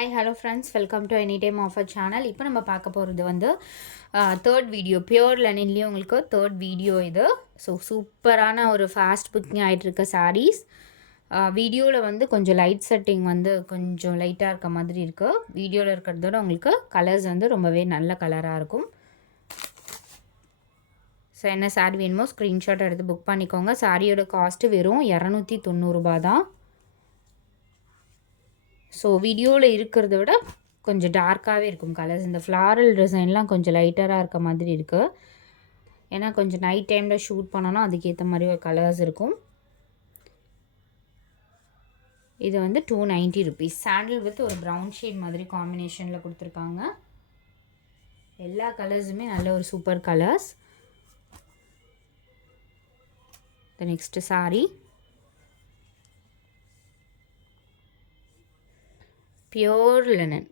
Hi hello friends, welcome to any time offer channel. இப்போ நம்ம பார்க்க போகிறது வந்து தேர்ட் வீடியோ, பியூர் லெனின்லேயும் உங்களுக்கு தேர்ட் வீடியோ இது. ஸோ சூப்பரான ஒரு ஃபாஸ்ட் புக்கிங் ஆகிட்டுருக்க சாரீஸ். வீடியோவில் வந்து கொஞ்சம் லைட் செட்டிங் வந்து கொஞ்சம் லைட்டாக இருக்க மாதிரி இருக்குது. வீடியோவில் இருக்கிறதோட உங்களுக்கு கலர்ஸ் வந்து ரொம்பவே நல்ல கலராக இருக்கும். ஸோ என்ன சாரீ வேணுமோ ஸ்க்ரீன்ஷாட் எடுத்து புக் பண்ணிக்கோங்க. சாரியோட காஸ்ட்டு வெறும் 290 தான். ஸோ வீடியோவில் இருக்கிறத விட கொஞ்சம் டார்க்காகவே இருக்கும் கலர்ஸ். இந்த ஃப்ளாரல் டிசைன்லாம் கொஞ்சம் லைட்டராக இருக்க மாதிரி இருக்குது. ஏன்னா கொஞ்சம் நைட் டைமில் ஷூட் பண்ணணும், அதுக்கேற்ற மாதிரி ஒரு கலர்ஸ் இருக்கும். இது வந்து 290 rupees. சாண்டில் வித் ஒரு ப்ரௌன் ஷேட் மாதிரி காம்பினேஷனில் கொடுத்துருக்காங்க. எல்லா கலர்ஸுமே நல்ல ஒரு super colours. Next sari pure linen.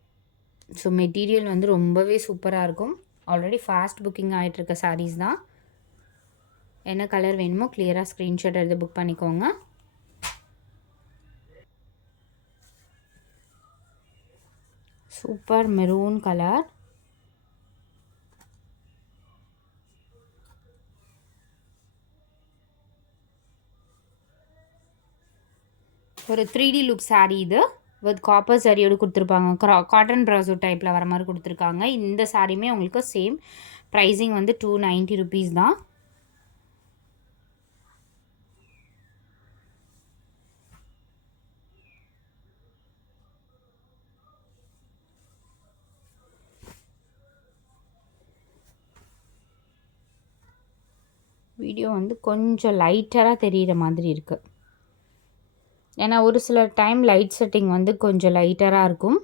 So material வந்து ரொம்பவே சூப்பராக இருக்கும். ஆல்ரெடி ஃபாஸ்ட் புக்கிங் ஆகிட்டுருக்க சாரீஸ் தான். என்ன கலர் வேணுமோ கிளியராக ஸ்க்ரீன்ஷாட் எடுத்து புக் பண்ணிக்கோங்க. Super maroon colour. ஒரு 3D லுக் சாரீ இது. வித் காப்பர் சாரியோடு கொடுத்துருப்பாங்க. காட்டன் ப்ராசோ டைப்பில் வர மாதிரி கொடுத்துருக்காங்க. இந்த சாரியுமே உங்களுக்கு சேம் ப்ரைஸிங் வந்து 290 rupees தான். வீடியோ வந்து கொஞ்சம் லைட்டராக தெரிகிற மாதிரி இருக்குது. ஏன்னா ஒரு சில டைம் லைட் செட்டிங் வந்து கொஞ்சம் லைட்டராக இருக்கும்.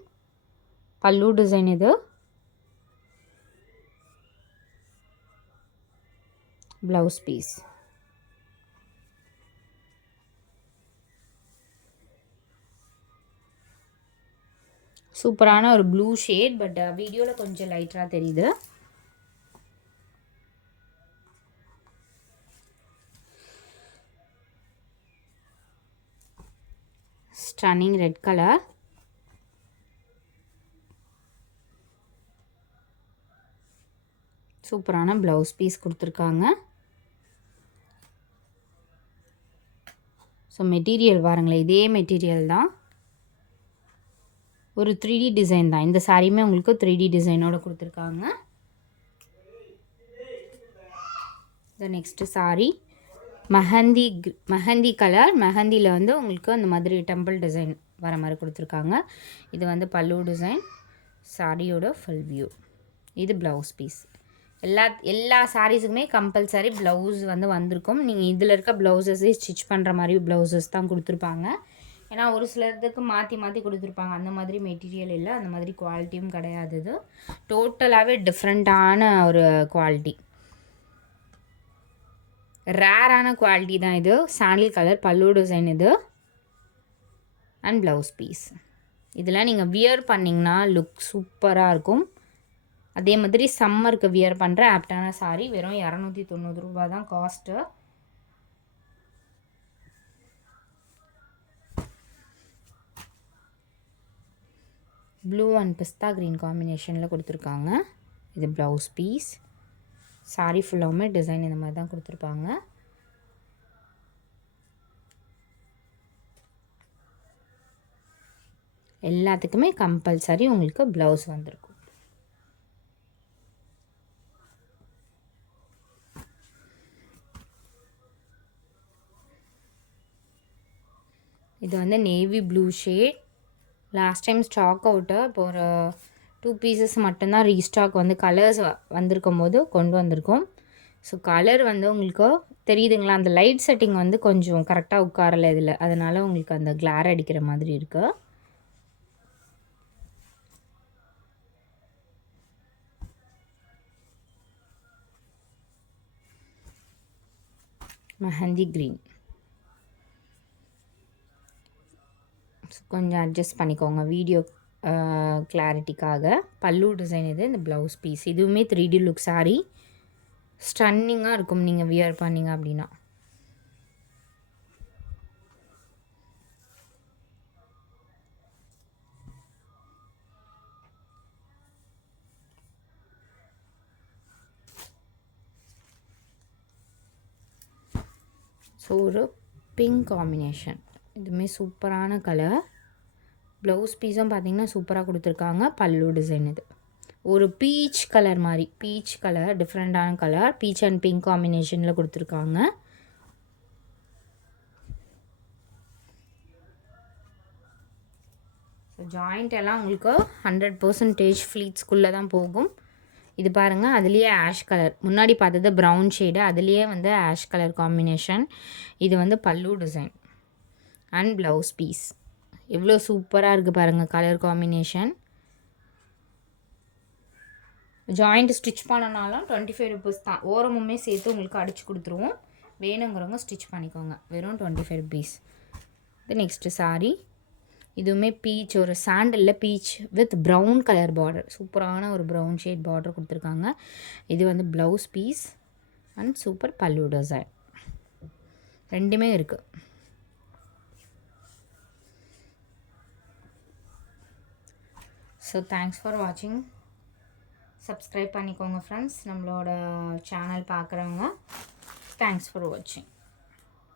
பல்லு டிசைன் இது. Blouse piece. சூப்பரான ஒரு ப்ளூ ஷேட், பட் வீடியோவில் கொஞ்சம் லைட்டராக தெரியுது. Stunning red colour. சூப்பரான ப்ளவுஸ் பீஸ் கொடுத்துருக்காங்க. ஸோ மெட்டீரியல் பாருங்களேன், இதே மெட்டீரியல் தான். ஒரு 3D டிசைன் தான். இந்த சாரியுமே உங்களுக்கு 3D டிசைனோட கொடுத்துருக்காங்க. இந்த நெக்ஸ்ட்டு சாரி மெஹந்தி கலர். மெஹந்தியில் வந்து உங்களுக்கு அந்த மாதிரி டெம்பிள் டிசைன் வர மாதிரி கொடுத்துருக்காங்க. இது வந்து பல்லு டிசைன். சாரியோட ஃபுல் வியூ. இது ப்ளவுஸ் பீஸ். எல்லா சாரீஸுக்குமே கம்பல்சரி ப்ளவுஸ் வந்து வந்திருக்கும். நீங்கள் இதில் இருக்க ப்ளவுஸஸே ஸ்டிச் பண்ணுற மாதிரி ப்ளவுசஸ் தான் கொடுத்துருப்பாங்க. ஏன்னா ஒரு சிலருக்கு மாற்றி மாற்றி கொடுத்துருப்பாங்க. அந்த மாதிரி மெட்டீரியல் இல்லை, அந்த மாதிரி குவாலிட்டியும் கிடையாது. இது டோட்டலாகவே டிஃப்ரெண்ட்டான ஒரு குவாலிட்டி, ரேரான குவாலிட்டி தான் இது. சாண்டில் கலர் பல்லு டிசைன் இது. And blouse piece. இதெல்லாம் நீங்கள் வியர் பண்ணிங்கன்னா லுக் சூப்பராக இருக்கும். அதே மாதிரி சம்மருக்கு வியர் பண்ணுற ஆப்டான சாரீ. வெறும் 290 தான் காஸ்ட்டு. ப்ளூ அண்ட் பிஸ்தா க்ரீன் காம்பினேஷனில் கொடுத்துருக்காங்க. இது ப்ளவுஸ் பீஸ். சாரீ ஃபுல்லாகவுமே டிசைன் இந்த மாதிரி தான் கொடுத்துருப்பாங்க. எல்லாத்துக்குமே கம்பல்சரி உங்களுக்கு ப்ளவுஸ் வந்திருக்கும். இது வந்து navy blue shade. Last time stock out. இப்போ ஒரு 2 பீசஸ் மட்டும்தான் ரீஸ்டாக் வந்து கலர்ஸ் வந்திருக்கும் போது கொண்டு வந்திருக்கோம். ஸோ கலர் வந்து உங்களுக்கு தெரியுதுங்களா, அந்த லைட் செட்டிங் வந்து கொஞ்சம் கரெக்டாக உட்காரலை இதில். அதனால் உங்களுக்கு அந்த கிளார் அடிக்கிற மாதிரி இருக்குது. மெஹந்தி க்ரீன். கொஞ்சம் அட்ஜஸ்ட் பண்ணிக்கோங்க வீடியோ கிளாரிட்டிக்காக. பல்லு டிசைன் இது. இந்த ப்ளவுஸ் பீஸ். இதுவுமே 3D லுக் சாரீ. ஸ்டன்னிங்காக இருக்கும் நீங்கள் வியர் பண்ணிங்க அப்படின்னா. ஸோ ஒரு பிங்க் காம்பினேஷன், இதுவுமே சூப்பரான கலர். ப்ளவுஸ் பீஸும் பார்த்திங்கன்னா சூப்பராக கொடுத்துருக்காங்க. பல்லு டிசைன் இது ஒரு பீச் கலர் மாதிரி, பீச் கலர் டிஃப்ரெண்ட்டான கலர், பீச் அண்ட் பிங்க் காம்பினேஷனில் கொடுத்துருக்காங்க. ஸோ ஜாயிண்ட் எல்லாம் உங்களுக்கு 100% ஃப்ளீட்ஸ்குள்ளே தான் போகும். இது பாருங்கள், அதுலேயே ஆஷ் கலர், முன்னாடி பார்த்தது ப்ரௌன் ஷேடு, அதுலேயே வந்து ஆஷ் கலர் காம்பினேஷன். இது வந்து பல்லு டிசைன் அண்ட் ப்ளவுஸ் பீஸ். எவ்வளோ சூப்பராக இருக்குது பாருங்கள் கலர் காம்பினேஷன். ஜாயிண்ட் ஸ்டிச் பண்ணனாலும் 25 ருபீஸ் தான். ஓரமுமே சேர்த்து உங்களுக்கு அடித்து கொடுத்துருவோம். வேணுங்கிறவங்க ஸ்டிச் பண்ணிக்கோங்க. வெறும் 25 ருபீஸ். இது நெக்ஸ்ட்டு சாரீ. இதுவுமே பீச், ஒரு சாண்டலில் peach with brown colour border, சூப்பரான ஒரு ப்ரௌன் ஷேட் பார்டர் கொடுத்துருக்காங்க. இது வந்து blouse piece and super pallu design ரெண்டுமே இருக்குது. ஸோ தேங்க்ஸ் ஃபார் வாட்சிங். சப்ஸ்கிரைப் பண்ணிக்கோங்க ஃப்ரெண்ட்ஸ், நம்மளோட சேனல் பார்க்குறவங்க. தேங்க்ஸ் ஃபார் வாட்சிங்.